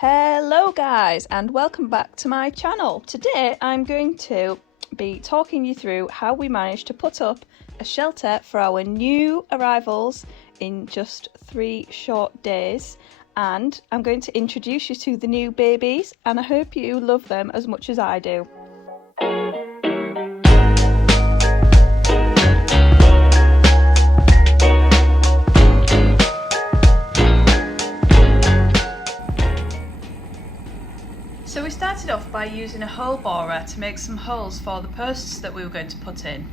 Hello guys and welcome back to my channel. Today I'm going to be talking you through how we managed to put up a shelter for our new arrivals in just 3 short days, and I'm going to introduce you to the new babies and I hope you love them as much as I do. So we started off by using a hole borer to make some holes for the posts that we were going to put in.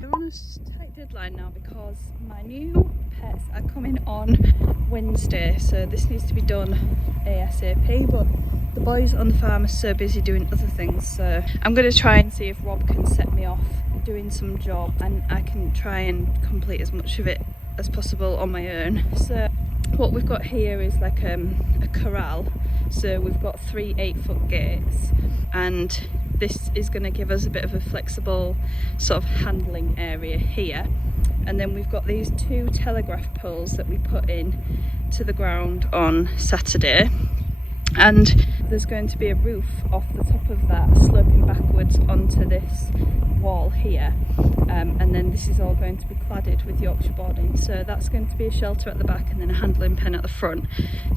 We're on a tight deadline now because my new pets are coming on Wednesday, so this needs to be done ASAP, but the boys on the farm are so busy doing other things, so I'm going to try and see if Rob can set me off doing some job and I can try and complete as much of it as possible on my own. So what we've got here is like a corral. So we've got 3 8-foot gates, and this is going to give us a bit of a flexible sort of handling area here. And then we've got these 2 telegraph poles that we put in to the ground on Saturday, and there's going to be a roof off the top of that sloping backwards onto this wall here, and then this is all going to be cladded with Yorkshire boarding, so that's going to be a shelter at the back and then a handling pen at the front.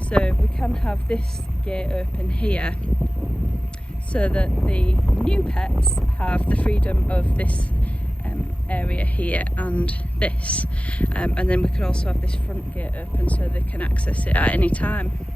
So we can have this gate open here so that the new pets have the freedom of this area here and this, and then we can also have this front gate open so they can access it at any time.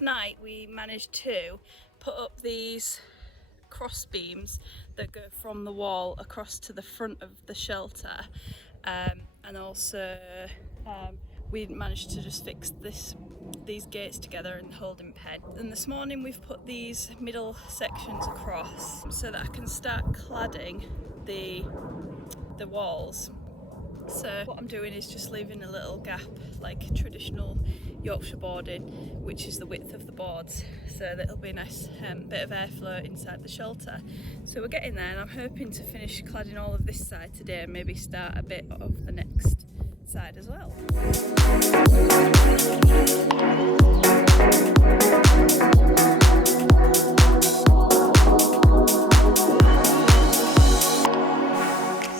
Night we managed to put up these cross beams that go from the wall across to the front of the shelter, and also we managed to just fix these gates together in the holding pen. And this morning we've put these middle sections across so that I can start cladding the walls. So what I'm doing is just leaving a little gap like traditional Yorkshire boarding, which is the width of the boards, so that it'll be a nice bit of airflow inside the shelter. So we're getting there, and I'm hoping to finish cladding all of this side today and maybe start a bit of the next side as well.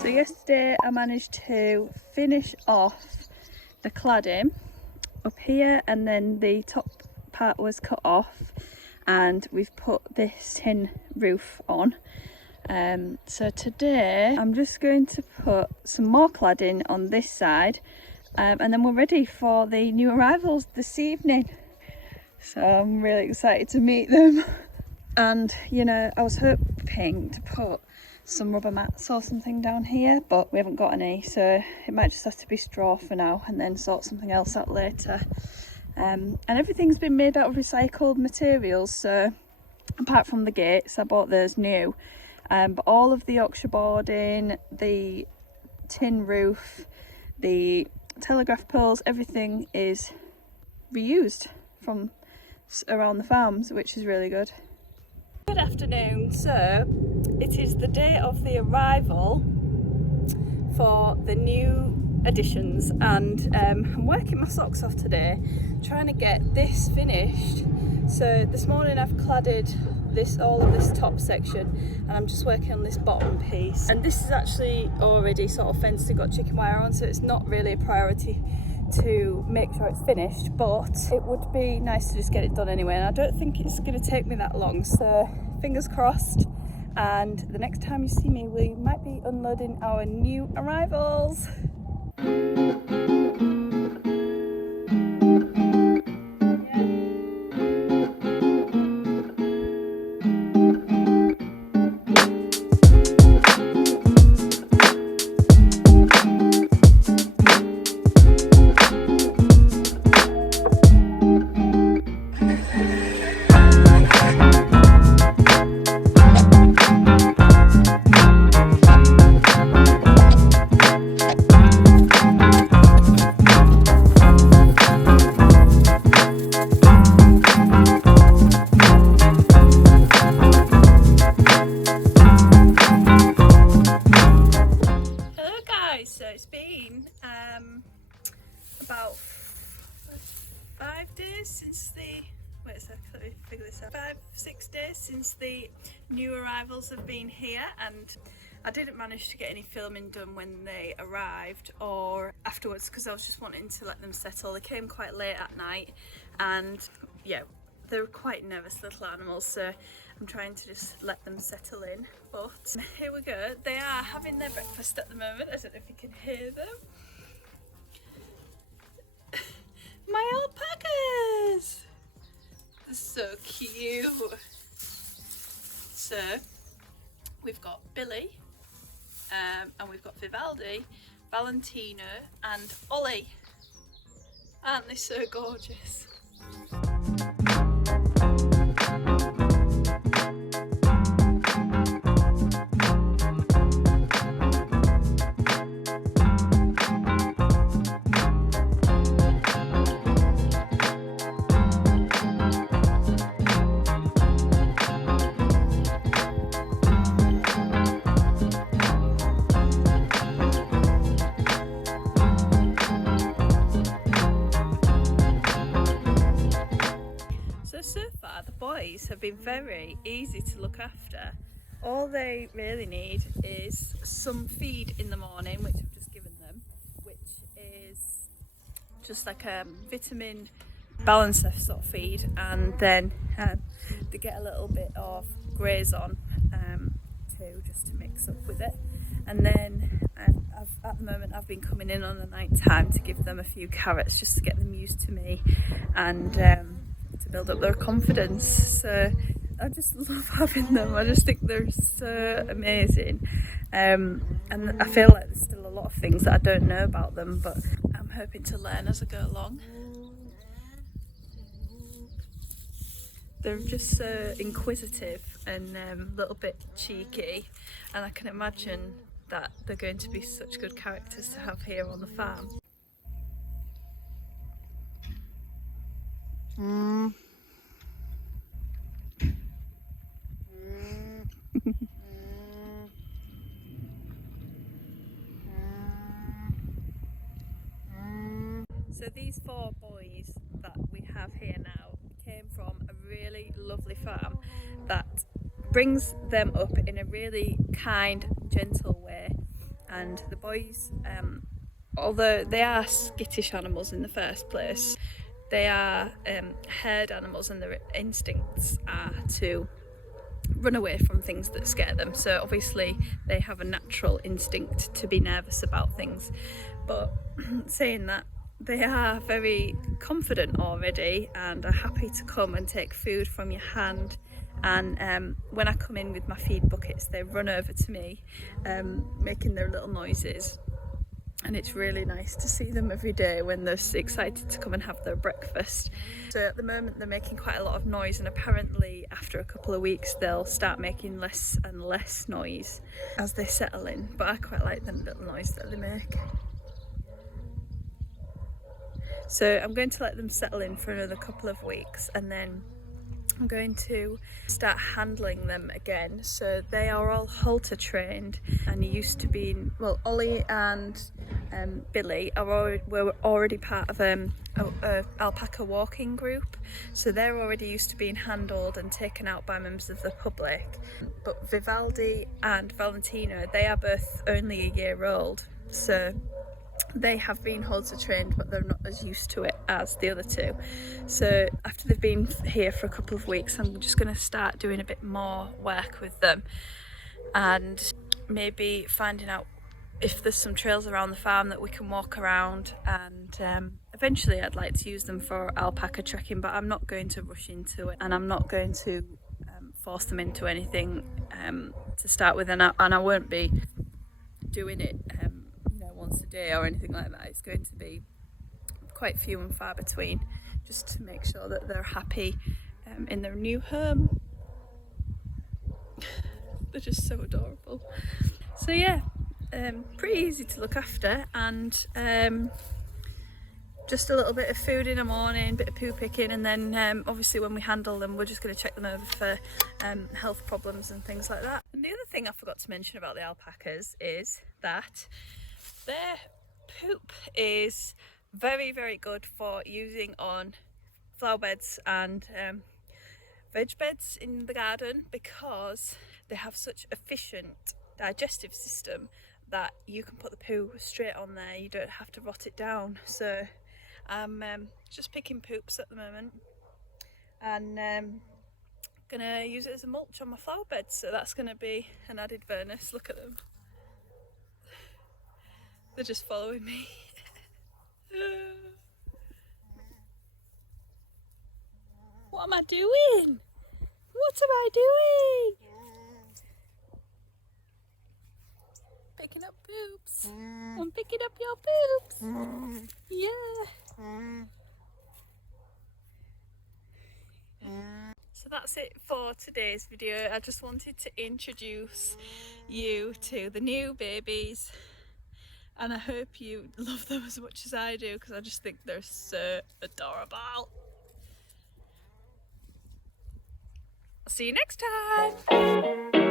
So yesterday I managed to finish off the cladding up here, and then the top part was cut off and we've put this tin roof on. So today I'm just going to put some more cladding on this side, and then we're ready for the new arrivals this evening. So I'm really excited to meet them. And you know, I was hoping to put some rubber mats or something down here, but we haven't got any, so it might just have to be straw for now and then sort something else out later. And everything's been made out of recycled materials, so apart from the gates, I bought those new, but all of the Yorkshire boarding, the tin roof, the telegraph poles, everything is reused from around the farms, which is really good. Good afternoon. So it is the day of the arrival for the new additions, and I'm working my socks off today trying to get this finished. So this morning I've cladded all of this top section, and I'm just working on this bottom piece, and this is actually already sort of fenced and got chicken wire on, so it's not really a priority to make sure it's finished, but it would be nice to just get it done anyway, and I don't think it's going to take me that long, so fingers crossed. And the next time you see me, we might be unloading our new arrivals. since the new arrivals have been here, and I didn't manage to get any filming done when they arrived or afterwards because I was just wanting to let them settle. They came quite late at night, and yeah, they're quite nervous little animals, so I'm trying to just let them settle in. But here we go, they are having their breakfast at the moment. I don't know if you can hear them. My alpacas! They're so cute. So we've got Billy, and we've got Vivaldi, Valentino and Ollie. Aren't they so gorgeous? So far the boys have been very easy to look after. All they really need is some feed in the morning, which I've just given them, which is just like a vitamin balancer sort of feed, and then they get a little bit of graze on too, just to mix up with it. And then at the moment I've been coming in on the night time to give them a few carrots just to get them used to me and to build up their confidence. So I just love having them. I just think they're so amazing, and I feel like there's still a lot of things that I don't know about them, but I'm hoping to learn as I go along. They're just so inquisitive and a little bit cheeky, and I can imagine that they're going to be such good characters to have here on the farm. So these 4 boys that we have here now came from a really lovely farm that brings them up in a really kind, gentle way. And the boys, although they are skittish animals in the first place, they are herd animals, and their instincts are to run away from things that scare them. So obviously they have a natural instinct to be nervous about things. But saying that, they are very confident already and are happy to come and take food from your hand. And when I come in with my feed buckets, they run over to me, making their little noises. And it's really nice to see them every day when they're excited to come and have their breakfast. So at the moment they're making quite a lot of noise, and apparently after a couple of weeks they'll start making less and less noise as they settle in. But I quite like the little noise that they make. So I'm going to let them settle in for another couple of weeks, and then I'm going to start handling them again. So they are all halter trained and used to being, well, Ollie and Billy were already part of a alpaca walking group, so they're already used to being handled and taken out by members of the public. But Vivaldi and Valentino, they are both only a year old, so they have been halter trained, but they're not as used to it as the other 2. So after they've been here for a couple of weeks, I'm just going to start doing a bit more work with them, and maybe finding out if there's some trails around the farm that we can walk around. And eventually I'd like to use them for alpaca trekking, but I'm not going to rush into it, and I'm not going to force them into anything to start with, and I won't be doing it once a day or anything like that. It's going to be quite few and far between, just to make sure that they're happy in their new home. They're just so adorable. So yeah, pretty easy to look after, and just a little bit of food in the morning, bit of poo picking, and then obviously when we handle them we're just going to check them over for health problems and things like that. And the other thing I forgot to mention about the alpacas is that their poop is very, very good for using on flower beds and veg beds in the garden because they have such efficient digestive system that you can put the poo straight on there, you don't have to rot it down. So I'm just picking poops at the moment and gonna use it as a mulch on my flower beds, so that's gonna be an added bonus. Look at them, they're just following me. What am I doing? What am I doing? Picking up poops. I'm picking up your poops. Yeah. So that's it for today's video. I just wanted to introduce you to the new babies, and I hope you love them as much as I do, because I just think they're so adorable. See you next time.